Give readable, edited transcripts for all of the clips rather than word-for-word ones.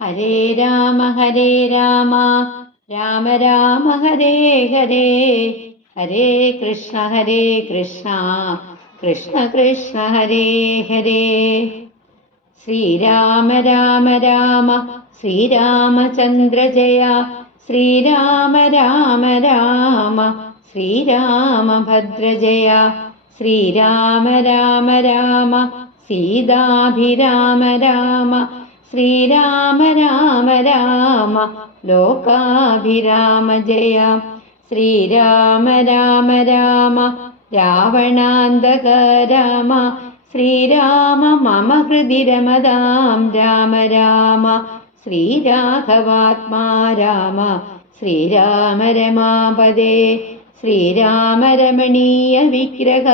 ഹരേ രാമ രാമ രാമ ഹരേ ഹരേ, ഹരേ കൃഷ്ണ കൃഷ്ണ കൃഷ്ണ ഹരേ ഹരേ. ശ്രീരാമ രാമ രാമ ശ്രീരാമചന്ദ്ര ജയ, ശ്രീരാമ രാമ രാമ ശ്രീരാമഭദ്ര ജയ, ശ്രീരാമ രാമ രാമ സീതാഭിരാമ രാമ, ശ്രീരാമ രാമ രാമ ലോകാഭിരാമ ജയ, ശ്രീരാമ രാമ രാമ രാവണാന്തക രാമ, ശ്രീരാമ മമ ഹൃദി രമതാം രാമ രാമ, ശ്രീരാഘവാത്മാ രാമ ശ്രീരാമ രമാപദേ, ശ്രീരാമ രമണീയ വിഗ്രഹ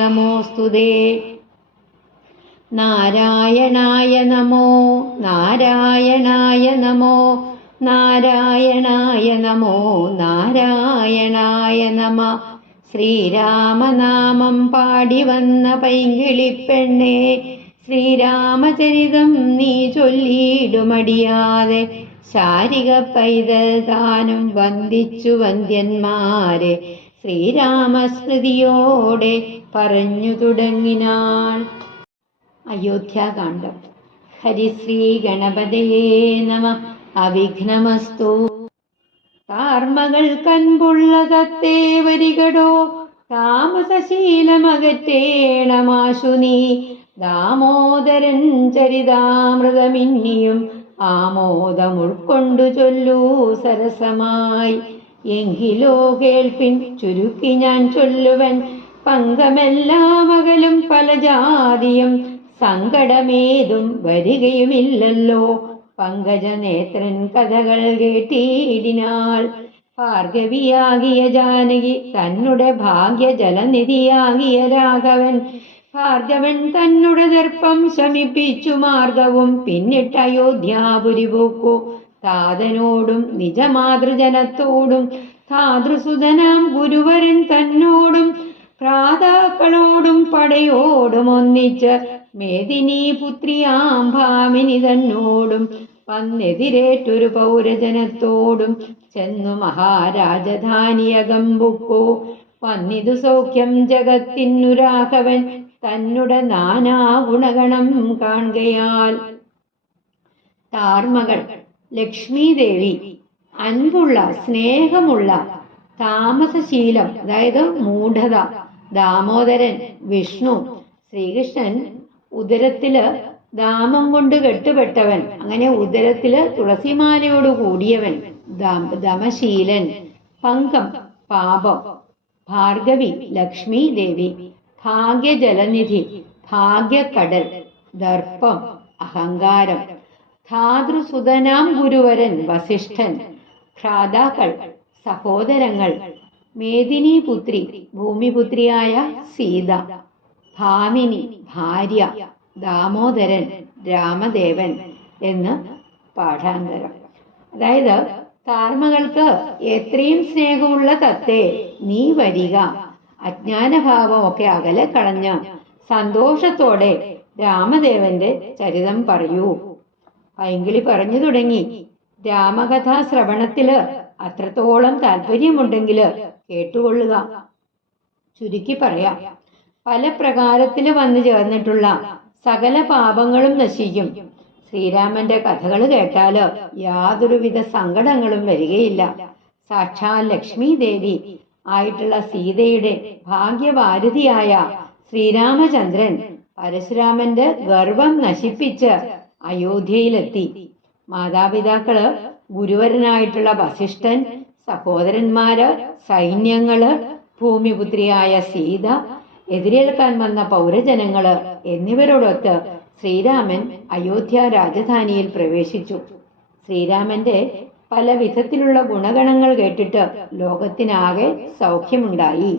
നമോസ്തുതേ. നാരായണായ നമോ നാരായണായ നമോ നാരായണായ നമോ നാരായണായ നമ. ശ്രീരാമനാമം പാടി വന്ന പൈങ്കിളിപ്പെണ്ണേ, ശ്രീരാമചരിതം നീ ചൊല്ലിയിടുമടിയാതെ, ശാരിക പൈതൽ താനും വന്ദിച്ചു വന്ദ്യന്മാരെ, ശ്രീരാമസ്മൃതിയോടെ പറഞ്ഞു തുടങ്ങിനാൾ. അയോധ്യാകാന്ഡം. ഹരിശ്രീ ഗണപതയേ നമ. അവിഘ്നമസ്തു. കാർമകൾ കൻപുള്ള തത്തേ വരികടോ, താമസശീലമകറ്റേണമാശു നീ, ദാമോദരൻ ചരിതാമൃതമിന്നിയും ആമോദമുൾക്കൊണ്ടു ചൊല്ലൂ സരസമായി. എങ്കിലോ കേൾപ്പിൻ ചുരുക്കി ഞാൻ ചൊല്ലുവൻ, പങ്കമെല്ലാം അകലും പല ജാതിയും, സങ്കടമേതും വരികയുമില്ലല്ലോ. പങ്കജനേത്രൻ കഥകൾ കേട്ടിടിനാൾ. ഭാർഗവിയാകിയ ജാനകി തന്നെ ഭാഗ്യ ജലനിധിയാകിയ രാഘവൻ, ഭാർഗവൻ തന്നെ ദർപ്പം ശമിപ്പിച്ചു മാർഗവും പിന്നിട്ട് അയോധ്യാപുരി പോക്കു. താതനോടും നിജമാതൃജനത്തോടും താതൃസുതനാം ഗുരുവരൻ തന്നോടും ഭ്രാതാക്കളോടും പടയോടും ഒന്നിച്ച് മേദിനി പുത്രിയാം ഭാമിനി തന്നോടും വന്നെതിരേറ്റൊരു പൗരജനത്തോടും ചെന്നു മഹാരാജധാനിയകമ്പുക്കോ. വന്നിതു സൗഖ്യം ജഗത്തിനു രാഘവൻ തന്നെ നാനാ ഗുണഗണം കാൺകയാൽ. താർമകൾ ലക്ഷ്മീദേവി അൻപുള്ള സ്നേഹമുള്ള, താമസശീലം അതായത് മൂഢത ദാമോദരൻ വിഷ്ണു, ശ്രീകൃഷ്ണൻ ഉദരത്തില് ദാമം കൊണ്ട് കെട്ടുപെട്ടവൻ, അങ്ങനെ ഉദരത്തില് തുളസിമാലയോട് കൂടിയവൻ ദമശീലൻ, പങ്കം പാപം, ഭാർഗവി ലക്ഷ്മി ദേവി, ഭാഗ്യജലനിധി ഭാഗ്യക്കടൽ, ദർപ്പം അഹങ്കാരം, ധാതൃസുതനാം ഗുരുവരൻ വസിഷ്ഠൻ, ഭ്രാതാക്കൾ സഹോദരങ്ങൾ, മേദിനി പുത്രി ഭൂമിപുത്രിയായ സീത, ഭാമിനി ഭാര്യ, ദാമോദരൻ രാമദേവൻ എന്ന് പാഠാന്തരം. അതായത് കാർമകൾക്ക് എത്രയും സ്നേഹമുള്ള തത്തേ നീ വരിക, അജ്ഞാനഭാവമൊക്കെ അകലെ കളഞ്ഞ് സന്തോഷത്തോടെ രാമദേവന്റെ ചരിതം പറയൂ. പൈങ്കിളി പറഞ്ഞു തുടങ്ങി. രാമകഥാ ശ്രവണത്തില് അത്രത്തോളം താല്പര്യമുണ്ടെങ്കില് കേട്ടുകൊള്ളുക. ചുരുക്കി പറയാം, പല പ്രകാരത്തില് വന്നു ചേർന്നിട്ടുള്ള സകല പാപങ്ങളും നശിക്കും. ശ്രീരാമന്റെ കഥകൾ കേട്ടാല് യാതൊരുവിധ സങ്കടങ്ങളും വരികയില്ല. സാക്ഷാൽ ലക്ഷ്മി ദേവി ആയിട്ടുള്ള സീതയുടെ ഭാഗ്യവാരിധിയായ ശ്രീരാമചന്ദ്രൻ പരശുരാമന്റെ ഗർവം നശിപ്പിച്ച് അയോധ്യയിലെത്തി. മാതാപിതാക്കള്, ഗുരുവരനായിട്ടുള്ള വസിഷ്ഠൻ, സഹോദരന്മാര്, സൈന്യങ്ങള്, ഭൂമിപുത്രിയായ സീത, എതിരേൽക്കാൻ വന്ന പൗരജനങ്ങള് എന്നിവരോടൊത്ത് ശ്രീരാമൻ അയോധ്യ രാജധാനിയിൽ പ്രവേശിച്ചു. ശ്രീരാമന്റെ പല വിധത്തിലുള്ള ഗുണഗണങ്ങൾ കേട്ടിട്ട് ലോകത്തിനാകെ സൗഖ്യമുണ്ടായി.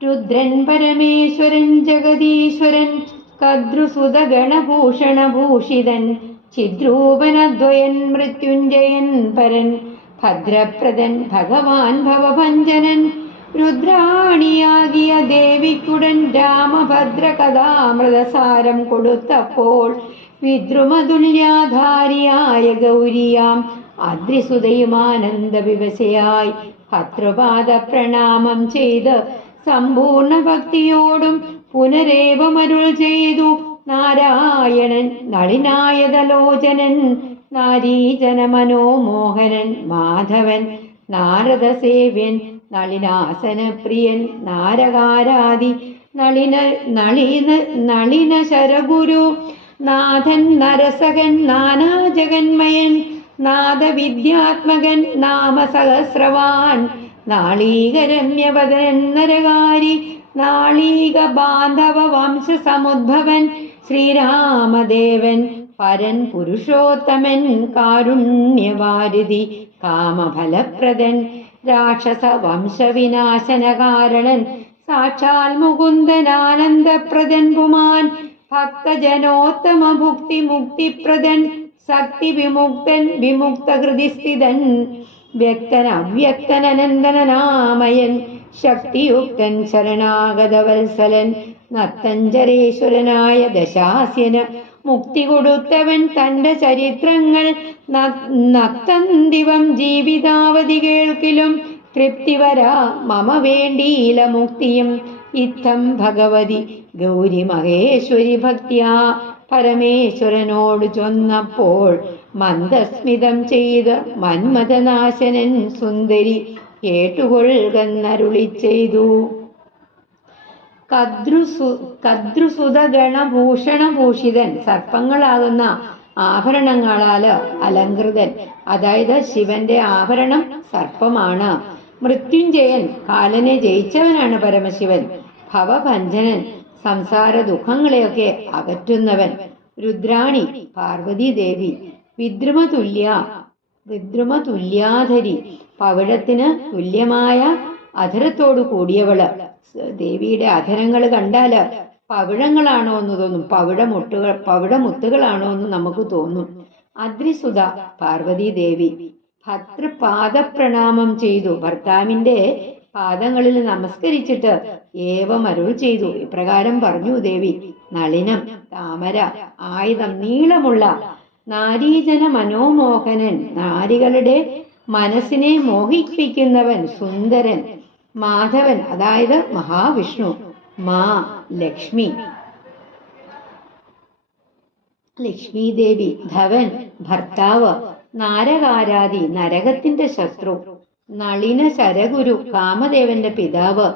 രുദ്രൻ പരമേശ്വരൻ ജഗദീശ്വരൻ കദ്രുസുത ഗണഭൂഷണഭൂഷിതൻ ചിദ്രൂപനദ്വയൻ മൃത്യുഞ്ജയൻ പരൻ ഭദ്രപ്രദൻ ഭഗവാൻ ഭവഭഞ്ജനൻ രുദ്രാണിയാകിയ ദേവിക്കുടൻ രാമഭദ്ര കഥാമൃതസാരം കൊടുത്തപ്പോൾ വിദ്രുമതുല്യാധാരിയായ ഗൗരിയാം അദ്രിസുതയുമാനന്ദ വിവശയായി ഭദ്രപാദ പ്രണാമം ചെയ്ത് സമ്പൂർണ്ണ ഭക്തിയോടും പുനരേവമരുൾ ചെയ്തു നാരായണൻ നളിനായതലോചനൻ നാരീജന മനോമോഹനൻ മാധവൻ നാരദസേവ്യൻ നളിനാസന പ്രിയൻ നാരകാരാദി നളിന ശരഗുരു നാഥൻ നരസകൻ നാനാജഗന്മയൻ നാദവിദ്യാത്മകൻ നാമസഹസ്രവാൻ നാളീകരമ്യവദനൻ നരകാരി നാളീക ബാന്ധവ വംശ സമുദ്ഭവൻ ശ്രീരാമദേവൻ പരൻ പുരുഷോത്തമൻ കാരുണ്യവാരിധി കാമഫലപ്രദൻ രാക്ഷസ വംശവിനാശന കാരണൻ സാക്ഷാൽ മുകുന്ദനാനന്ദപ്രദൻ പുമാൻ ഭക്തജനോത്തമ ഭുക്തി മുക്തിപ്രദൻ ശക്തി വിമുക്തൻ വിമുക്ത ഹൃദിസ്ഥിതൻ വ്യക്തൻ അവ്യക്തൻ അനന്തനാമയൻ ശക്തിയുക്തൻ ശരണാഗതവത്സലൻ നത്തഞ്ചരേശ്വരനായ ദശാസ്യന് മുക്തി കൊടുത്തവൻ തന്റെ ചരിത്രങ്ങൾ നക്തന്തിവം ജീവിതാവധി കേൾക്കിലും തൃപ്തി വരാ മമ വേണ്ടീല മുക്തിയും ഇത്തം ഭഗവതി ഗൗരി മഹേശ്വരി ഭക്തിയാ പരമേശ്വരനോട് ചൊന്നപ്പോൾ മന്ദസ്മിതം ചെയ്ത് മന്മഥനാശനൻ സുന്ദരി കേട്ടുകൊള്ളുകന്നരുളി ചെയ്തു. കദ്രുസുതഗണഭൂഷണഭൂഷിതൻ സർപ്പങ്ങളാകുന്ന ആഭരണങ്ങളാല് അലങ്കൃതൻ, അതായത് ശിവന്റെ ആഭരണം സർപ്പമാണ്. മൃത്യുഞ്ജയൻ കാലനെ ജയിച്ചവനാണ് പരമശിവൻ. ഭവഭഞ്ജനൻ സംസാര ദുഃഖങ്ങളെയൊക്കെ അകറ്റുന്നവൻ. രുദ്രാണി പാർവതി ദേവി. വിദ്രുമതുല്യാധരി പവിഴത്തിന് തുല്യമായ അധരത്തോടു കൂടിയവള്. ദേവിയുടെ അധരങ്ങൾ കണ്ടാല് പവിഴങ്ങളാണോ എന്ന് തോന്നും, പവിഴമുത്തുകളാണോ എന്ന് നമുക്ക് തോന്നും. അദ്രിസുത പാർവതി ദേവി ഭദ്രപാദപ്രണാമം ചെയ്തു. ഭർത്താവിന്റെ പാദങ്ങളിൽ നമസ്കരിച്ചിട്ട് ഏവം അരുൾ ചെയ്തു. ഇപ്രകാരം പറഞ്ഞു ദേവി. നളിനം താമര, ആയുധം നീളമുള്ള, നാരീജന മനോമോഹനൻ, നാരികളുടെ മനസ്സിനെ മോഹിപ്പിക്കുന്നവൻ, സുന്ദരൻ, മാധവൻ അതായത് മഹാവിഷ്ണു, മാ ലക്ഷ്മി ദേവി, ധവൻ ഭർത്താവ്, നാരകാരാദി നരകത്തിന്റെ ശത്രു, നളിന ശരഗുരു കാമദേവന്റെ പിതാവ്,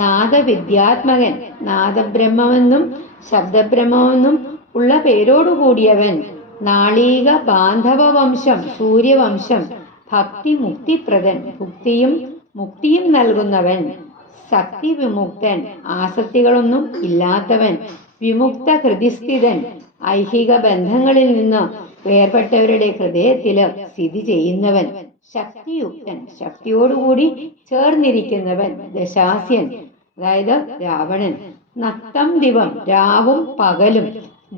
നാദവിദ്യാത്മകൻ നാദബ്രഹ്മമെന്നും ശബ്ദബ്രഹ്മമെന്നും ഉള്ള പേരോടുകൂടിയവൻ, നാളീക ബാന്ധവ വംശം സൂര്യവംശം, ഭക്തി മുക്തിപ്രദൻ ഭുക്തിയും മുക്തിയും നൽകുന്നവൻ, ശക്തി വിമുക്തൻ ആസക്തികളൊന്നും ഇല്ലാത്തവൻ, വിമുക്ത ഹൃദിസ്ഥിതൻ ഐഹിക ബന്ധങ്ങളിൽ നിന്ന് വേർപെട്ടവരുടെ ഹൃദയത്തില് സ്ഥിതി ചെയ്യുന്നവൻ, ശക്തിയുക്തൻ ശക്തിയോടുകൂടി ചേർന്നിരിക്കുന്നവൻ, ദശാസ്യൻ അതായത് രാവണൻ, നക്തം ദിവം രാവും പകലും,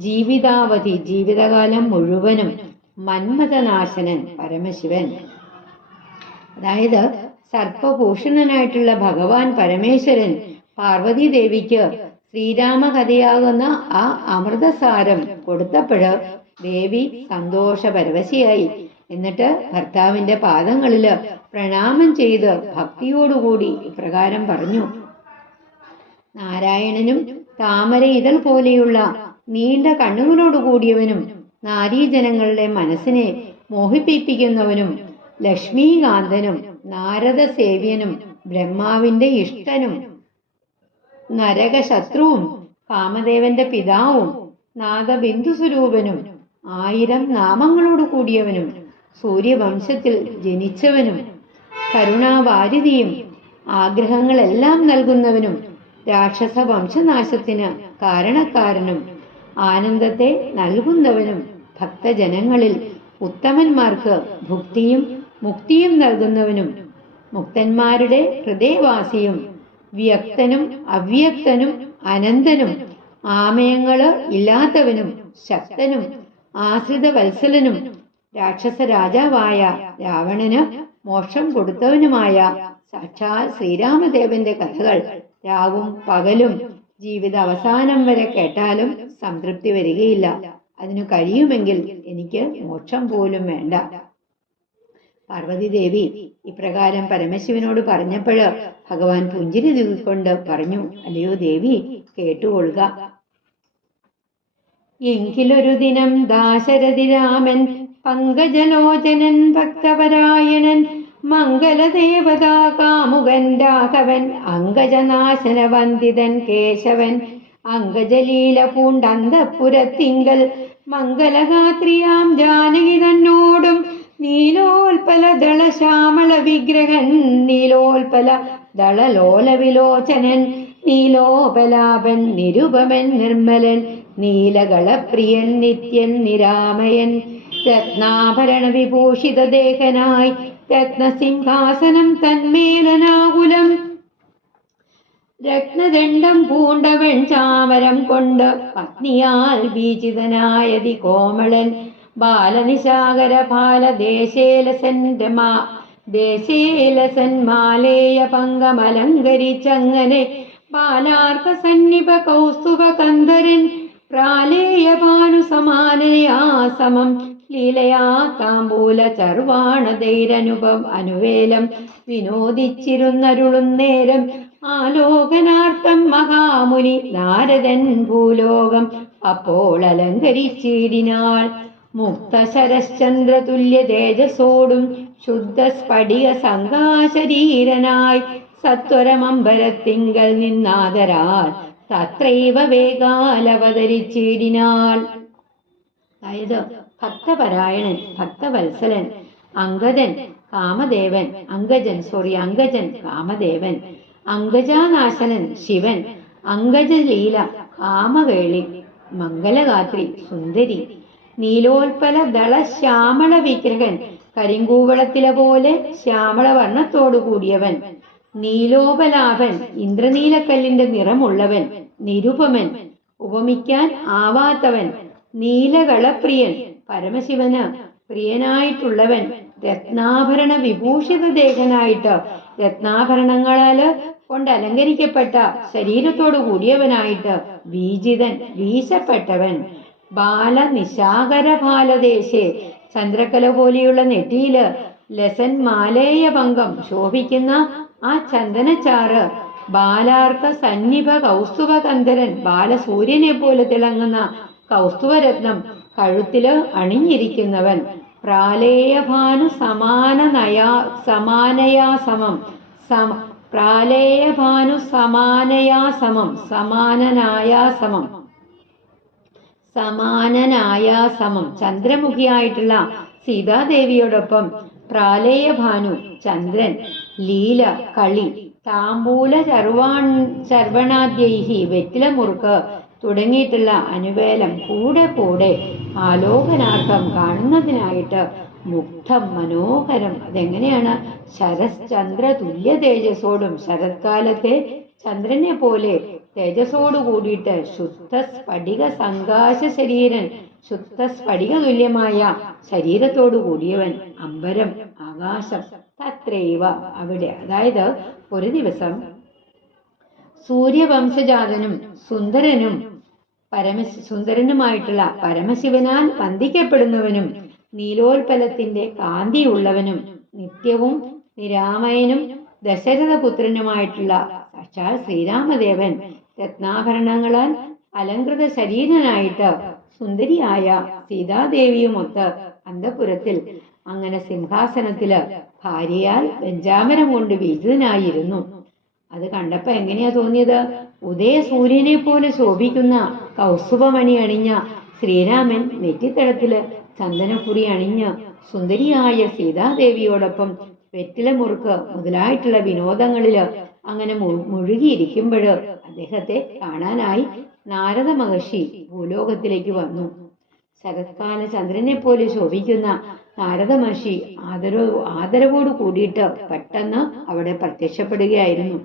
ജീവിതാവധി ജീവിതകാലം മുഴുവനും, മന്മഥനാശനൻ പരമശിവൻ അതായത് സർപ്പഭൂഷണനായിട്ടുള്ള ഭഗവാൻ പരമേശ്വരൻ പാർവതി ദേവിക്ക് ശ്രീരാമകഥയാകുന്ന ആ അമൃതസാരം കൊടുത്തപ്പോഴ് ദേവി സന്തോഷപരവശിയായി. എന്നിട്ട് ഭർത്താവിന്റെ പാദങ്ങളില് പ്രണാമം ചെയ്ത് ഭക്തിയോടുകൂടി ഇപ്രകാരം പറഞ്ഞു. നാരായണനും താമര ഇതൾ പോലെയുള്ള നീണ്ട കണ്ണുകളോടുകൂടിയവനും, നാരീജനങ്ങളുടെ മനസ്സിനെ മോഹിപ്പിക്കുന്നവനും, ലക്ഷ്മീകാന്തനും, നാരദ സേവ്യനും, ബ്രഹ്മാവിന്റെ ഇഷ്ടനും, നരകശത്രുവും, കാമദേവന്റെ പിതാവും, നാദബിന്ദു സ്വരൂപനും, 1000 നാമങ്ങളോട് കൂടിയവനും, സൂര്യവംശത്തിൽ ജനിച്ചവനും, കരുണാവാരിധിയും, ആഗ്രഹങ്ങളെല്ലാം നൽകുന്നവനും, രാക്ഷസ വംശനാശത്തിന് കാരണക്കാരനും, ആനന്ദത്തെ നൽകുന്നവനും, ഭക്തജനങ്ങളിൽ ഉത്തമന്മാർക്ക് ഭുക്തിയും മുക്തിയും നൽകുന്നവനും, മുക്തന്മാരുടെ ഹൃദയവാസിയും, വ്യക്തനും അവ്യക്തനും അനന്തനും, ആമയങ്ങള് ഇല്ലാത്തവനും, ശക്തനും ആശ്രിത വത്സലനും, രാക്ഷസ രാജാവായ രാവണന് മോക്ഷം കൊടുത്തവനുമായ സാക്ഷാൽ ശ്രീരാമദേവന്റെ കഥകൾ രാവും പകലും ജീവിത അവസാനം വരെ കേട്ടാലും സംതൃപ്തി വരികയില്ല. അതിനു കഴിയുമെങ്കിൽ എനിക്ക് മോക്ഷം പോലും വേണ്ട. പാർവതീദേവി ഇപ്രകാരം പരമശിവനോട് പറഞ്ഞപ്പോൾ ഭഗവാൻ പുഞ്ചിരി തൂക്കിക്കൊണ്ട് പറഞ്ഞു, അല്ലയോ ദേവി, കേട്ടുകൊള്ളുക. എങ്കിലൊരു ദിനം ദാശരഥി രാമൻ പങ്കജലോചനൻ ഭക്തപരായണൻ മംഗലദേവതാ കാമുകൻ രാഘവൻ അങ്കജനാശന വന്ദിതൻ കേശവൻ അങ്കജലീല പൂണ്ടന്തപുരത്തിങ്കൽ മംഗലഗാത്രിയാം ജാനകി തന്നോടും നീലോൽപല ദള ശ്യാമള വിഗ്രഹൻ നീലോൽപല ദളലോല വിലോചനൻ നീലോപലാപൻ നിരുപമൻ നിർമ്മലൻ നീലകളപ്രിയൻ നിത്യൻ നിരാമയൻ രത്നാഭരണ വിഭൂഷിത ദേഹനായി രത്നസിംഹാസനം തന്മേലനാകുലം രത്നദണ്ഡം പൂണ്ടവൻ ചാമരം കൊണ്ട് പത്നിയാൽ ബീജിതനായതി കോമളൻ ബാലനിശാകര ബാലദേശേലസൻ രമാ ദേശേലസൻ മാലേയ പങ്കമലങ്കരിച്ചങ്ങനെ ബാലാർക്ക സന്നിപ കൗസ്തുഭ കന്ധരൻ പ്രാലേയ ഭാനു സമാനയാസമം ലീലയാ താമ്പൂല ചർവാണതൈരനുപം അനുവേലം വിനോദിച്ചിരുന്നരുളുന്നേരം ആലോകനാർത്ഥം മഹാമുനി നാരദൻ ഭൂലോകം അപ്പോൾ അലങ്കരിച്ചിടിനാൾ മുക്തശരശ്ചന്ദ്ര തുല്യ തേജസോടും ശുദ്ധ സ്ഫടിക സംഘാശരീരനായി സത്വരമമ്പരത്തിങ്കൽ നിന്നാദരാൽ തത്രൈവ വേഗാലവതരിച്ചിടിനാൾ. അതായത് ഭക്തപരായണൻ, ഭക്തവത്സലൻ, അങ്കജൻ കാമദേവൻ, അങ്കജൻ കാമദേവൻ, അങ്കജാനാശനൻ ശിവൻ, അങ്കജലീല കാമവേളി, മംഗലഗാത്രി സുന്ദരി, നീലോൽപല ദള ശ്യാമള വിഗ്രഹൻ കരിങ്കൂവളത്തിലെ പോലെ ശ്യാമള വർണ്ണത്തോടു കൂടിയവൻ, നീലോപലാഭൻ ഇന്ദ്രനീലക്കല്ലിന്റെ നിറമുള്ളവൻ, നിരുപമൻ ഉപമിക്കാൻ ആവാത്തവൻ, നീലകളപ്രിയൻ പരമശിവന് പ്രിയനായിട്ടുള്ളവൻ, രത്നാഭരണ വിഭൂഷിത ദേഹനായിട്ട് രത്നാഭരണങ്ങളാല് കൊണ്ട് അലങ്കരിക്കപ്പെട്ട ശരീരത്തോടു കൂടിയവനായിട്ട് ബീജിതൻ വീശപ്പെട്ടവൻ, ബാലനിശാകര ബാലദേശേ ചന്ദ്രക്കല പോലെയുള്ള നെറ്റിയില് ലസൻ മാലേയ ഭംഗം ശോഭിക്കുന്ന ആ ചന്ദനച്ചാറ്, ബാലാർക്ക സന്നിഭ കൗസ്തുഭ കന്ധരൻ ബാലസൂര്യനെ പോലെ തിളങ്ങുന്ന കൗസ്തുഭരത്നം കഴുത്തില് അണിഞ്ഞിരിക്കുന്നവൻ, പ്രാലേയഭാനു സമാനയാസമം പ്രാലേയഭാനു സമാനനായാസമം ചന്ദ്രമുഖിയായിട്ടുള്ള സീതാദേവിയോടൊപ്പം പ്രാലേയഭാനു ചന്ദ്രൻ, ലീല കളി, താമ്പൂല ചർവണാദ്യൈഹി വെറ്റില മുറുക്ക് തുടങ്ങിയിട്ടുള്ള അനുവേലം കൂടെ കൂടെ ആലോകനാർത്ഥം കാണുന്നതിനായിട്ട് മുഗ്ധം മനോഹരം. അതെങ്ങനെയാണ്? ശരശ്ചന്ദ്ര തുല്യ തേജസ്സോടും ശരത്കാലത്തെ ചന്ദ്രനെ പോലെ തേജസ്സോടു കൂടിയിട്ട് ശുദ്ധ സ്ഫടിക സംകാശ ശരീരൻ, ശുദ്ധ സ്ഫടിക തുല്യമായ ശരീരത്തോടു കൂടിയവൻ, അമ്പരം ആകാശം, തത്രൈവ അവിടെ. അതായത് ഒരു ദിവസം സൂര്യവംശജാതനും സുന്ദരനുമായിട്ടുള്ള പരമശിവനാൽ വന്ദിക്കപ്പെടുന്നവനും നീലോൽപലത്തിന്റെ കാന്തിയുള്ളവനും നിത്യവും നിരാമയനും ദശരഥപുത്രനുമായിട്ടുള്ള സാക്ഷാൽ ശ്രീരാമദേവൻ രത്നാഭരണങ്ങളാൽ അലങ്കൃത ശരീരനായിട്ട് സുന്ദരിയായ സീതാദേവിയുമൊത്ത് അന്തപുരത്തിൽ അങ്ങനെ സിംഹാസനത്തില് ഭാര്യയാൽ വെഞ്ചാമരം കൊണ്ട് വീജിതനായിരുന്നു. അത് കണ്ടപ്പോ എങ്ങനെയാ തോന്നിയത്? ഉദയ സൂര്യനെ പോലെ ശോഭിക്കുന്ന കൗസ്തുഭമണി അണിഞ്ഞ ശ്രീരാമൻ നെറ്റിത്തടത്തില് ചന്ദനക്കുറി അണിഞ്ഞ് സുന്ദരിയായ സീതാദേവിയോടൊപ്പം വെറ്റില മുറുക്ക് മുതലായിട്ടുള്ള വിനോദങ്ങളില് അങ്ങനെ മുഴുകിയിരിക്കുമ്പോൾ അദ്ദേഹത്തെ കാണാനായി നാരദ മഹർഷി ഭൂലോകത്തിലേക്ക് വന്നു. ശരത്കാല ചന്ദ്രനെ പോലെ ശോഭിക്കുന്ന നാരദ മഹർഷി ആദരവോട് കൂടിയിട്ട് പെട്ടെന്ന് അവിടെ പ്രത്യക്ഷപ്പെടുകയായിരുന്നു.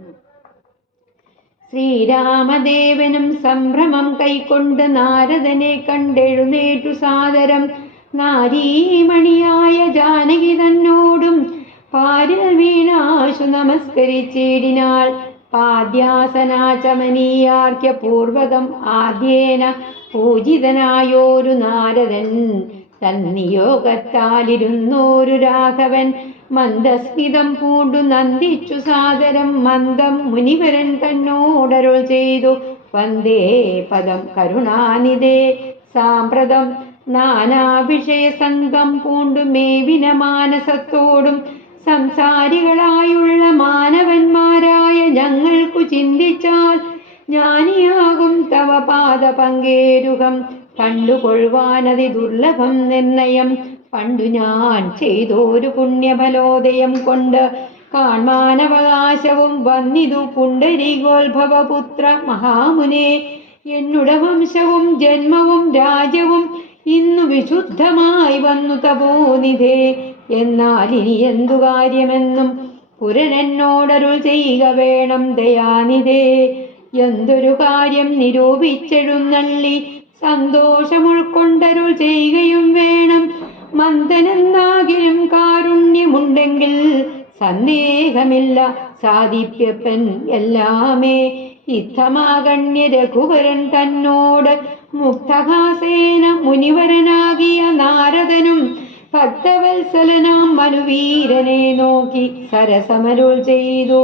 ശ്രീരാമദേവനും സംഭ്രമം കൈക്കൊണ്ട് നാരദനെ കണ്ടെഴുന്നേറ്റു സാദരം നാരീമണിയായ ജാനകി തന്നോടും പാരിൽ വീണാശു നമസ്കരിച്ചിടിനാൾ. പാദ്യാസനാചമനീയാർഘ്യപൂർവകം ആദ്യേന പൂജിതനായോരു നാരദൻ തന്നിയോഗത്താലിരുന്നോരു രാഘവൻ മന്ദസ്മിതം പൂണ്ടു നന്ദിച്ചു സാദരം മന്ദം മുനിവരൻ തന്നോടരുൾ ചെയ്തു വന്ദേ പദം കരുണാനിധേ സാമ്പ്രതം നാനാവിഷയസംഗം പൂണ്ടു മേവിന മാനസത്തോടും സംസാരികളായുള്ള മാനവന്മാരായ ഞങ്ങൾക്കു ചിന്തിച്ചാൽ ജ്ഞാനിയാകും തവ പാദപങ്കേരുകം കണ്ടുകൊള്ളുവാനതി ദുർലഭം നിർണയം പണ്ടു ഞാൻ ചെയ്തോരു പുണ്യഫലോദയം കൊണ്ട് കാൺമാനവകാശവും വന്നിതു പുണ്ടരീകോത്ഭവപുത്ര മഹാമുനെ എന്നുടെ വംശവും ജന്മവും രാജ്യവും ഇന്നു വിശുദ്ധമായി വന്നു തപോനിധേ എന്നാൽ ഇനി എന്തു കാര്യമെന്നും പുരനെന്നോടരുൾ ചെയ്യുക വേണം ദയാനിധേ എന്തൊരു കാര്യം നിരൂപിച്ചെഴുന്നള്ളി സന്തോഷമുൾക്കൊണ്ടരുൾ ചെയ്യുകയും വേണം മന്ദനെന്നാകിലും കാരുണ്യമുണ്ടെങ്കിൽ സന്ദേഹമില്ല സാധിപ്യപ്പൻ എല്ലാമേ ഇത്തമാകണ്യ രഘുവരൻ തന്നോട് മുക്തഹാസേന മുനിവരനാകിയ നാരദനും ഭക്തവത്സലനാം മനുവീരനെ നോക്കി സരസമരുൾ ചെയ്തു.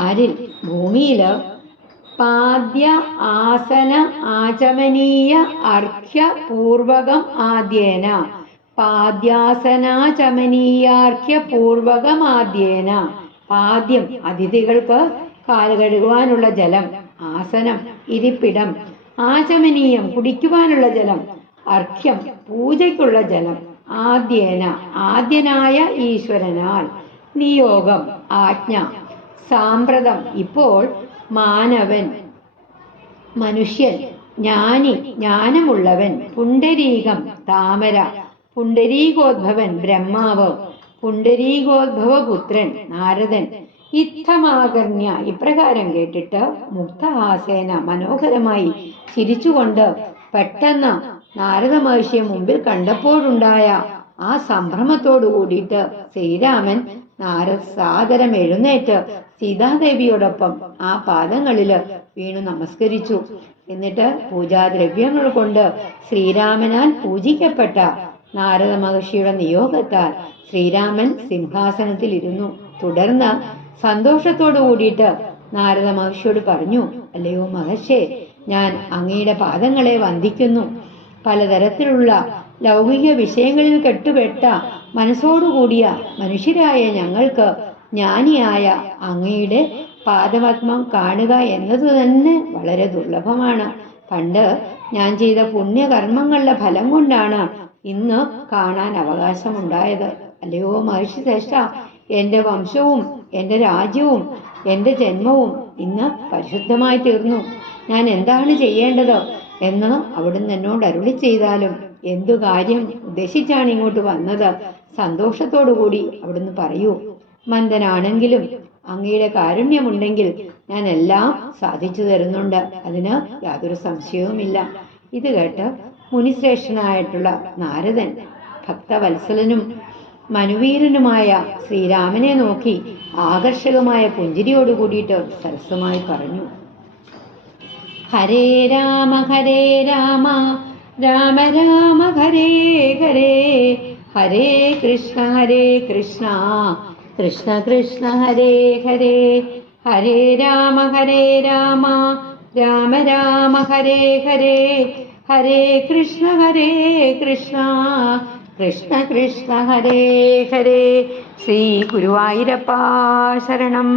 ആരിൽ ഭൂമിയില് പാദ്യ ആസന ആചമനീയ അർഘ്യ പൂർവകം ആദ്യേന പാദ്യാസനാചമനീയാർഘ്യ പൂർവകം ആദ്യേന പാദ്യം അതിഥികൾക്ക് കാല് കഴുകുവാനുള്ള ജലം, ആസനം ഇരിപ്പിടം, ആചമനീയം കുടിക്കുവാനുള്ള ജലം, അർഘ്യം പൂജയ്ക്കുള്ള ജലം, ആദ്യേന ആദ്യനായ ഈശ്വരനാൽ, നിയോഗം ആജ്ഞ, സാമ്പ്രതം ഇപ്പോൾ, മാനവൻ മനുഷ്യൻ, ജ്ഞാനി ജ്ഞാനമുള്ളവൻ, പുണ്ടരീകം താമര, പുണ്ടരീകോദ്ഭവൻ ബ്രഹ്മാവ്, പുണ്ടരീകോദ്ഭവപുത്രൻ നാരദൻ. ഇത്തമാകർണ്യ ഇപ്രകാരം കേട്ടിട്ട് മുക്തഹാസേന മനോഹരമായി ചിരിച്ചുകൊണ്ട് പെട്ടെന്ന് നാരദ മഹർഷിയെ മുമ്പിൽ കണ്ടപ്പോഴുണ്ടായ ആ സംഭ്രമത്തോടു കൂടിയിട്ട് ശ്രീരാമൻ സാദരം എഴുന്നേറ്റ് സീതാദേവിയോടൊപ്പം ആ പാദങ്ങളില് വീണു നമസ്കരിച്ചു. എന്നിട്ട് പൂജാദ്രവ്യങ്ങൾ കൊണ്ട് ശ്രീരാമനാൽ പൂജിക്കപ്പെട്ട നാരദ മഹർഷിയുടെ നിയോഗത്താൽ ശ്രീരാമൻ സിംഹാസനത്തിൽ ഇരുന്നു. തുടർന്ന് സന്തോഷത്തോടു കൂടിയിട്ട് നാരദ മഹർഷിയോട് പറഞ്ഞു, അല്ലയോ മഹർഷേ, ഞാൻ അങ്ങയുടെ പാദങ്ങളെ വന്ദിക്കുന്നു. പലതരത്തിലുള്ള ലൗകിക വിഷയങ്ങളിൽ കെട്ടുപെട്ട മനസ്സോടുകൂടിയ മനുഷ്യരായ ഞങ്ങൾക്ക് ജ്ഞാനിയായ അങ്ങയുടെ പാദപത്മം കാണുക എന്നത് തന്നെ വളരെ ദുർലഭമാണ്. പണ്ട് ഞാൻ ചെയ്ത പുണ്യകർമ്മങ്ങളുടെ ഫലം കൊണ്ടാണ് ഇന്ന് കാണാൻ അവകാശമുണ്ടായത്. അല്ലയോ മഹർഷി ശ്രേഷ്ഠ, എന്റെ വംശവും എന്റെ രാജ്യവും എന്റെ ജന്മവും ഇന്ന് പരിശുദ്ധമായി തീർന്നു. ഞാൻ എന്താണ് ചെയ്യേണ്ടത് എന്ന് അവിടുന്ന് എന്നോട് അരുളി ചെയ്താലും എന്തു കാര്യം ഉദ്ദേശിച്ചാണ് ഇങ്ങോട്ട് വന്നത്, സന്തോഷത്തോടുകൂടി അവിടുന്ന് പറയൂ. മന്ദനാണെങ്കിലും അങ്ങയുടെ കാരുണ്യമുണ്ടെങ്കിൽ ഞാൻ എല്ലാം സാധിച്ചു തരുന്നുണ്ട്, അതിന് യാതൊരു സംശയവുമില്ല. ഇത് കേട്ട് മുനിശ്രേഷ്ഠനായിട്ടുള്ള നാരദൻ ഭക്തവത്സലനും മനുവീരനുമായ ശ്രീരാമനെ നോക്കി ആകർഷകമായ പുഞ്ചിരിയോട് കൂടിയിട്ട് സരസമായി പറഞ്ഞു, ഹരേ രാമ രാമ രാമ ഹരേ ഹരേ, ഹരേ കൃഷ്ണ കൃഷ്ണ കൃഷ്ണ ഹരേ ഹരേ, ഹരേ രാമ രാമ രാമ ഹരേ ഹരേ, ഹരേ കൃഷ്ണ കൃഷ്ണ കൃഷ്ണ ഹരേ ഹരേ. ശ്രീ ഗുരുവായൂരപ്പ ശരണം.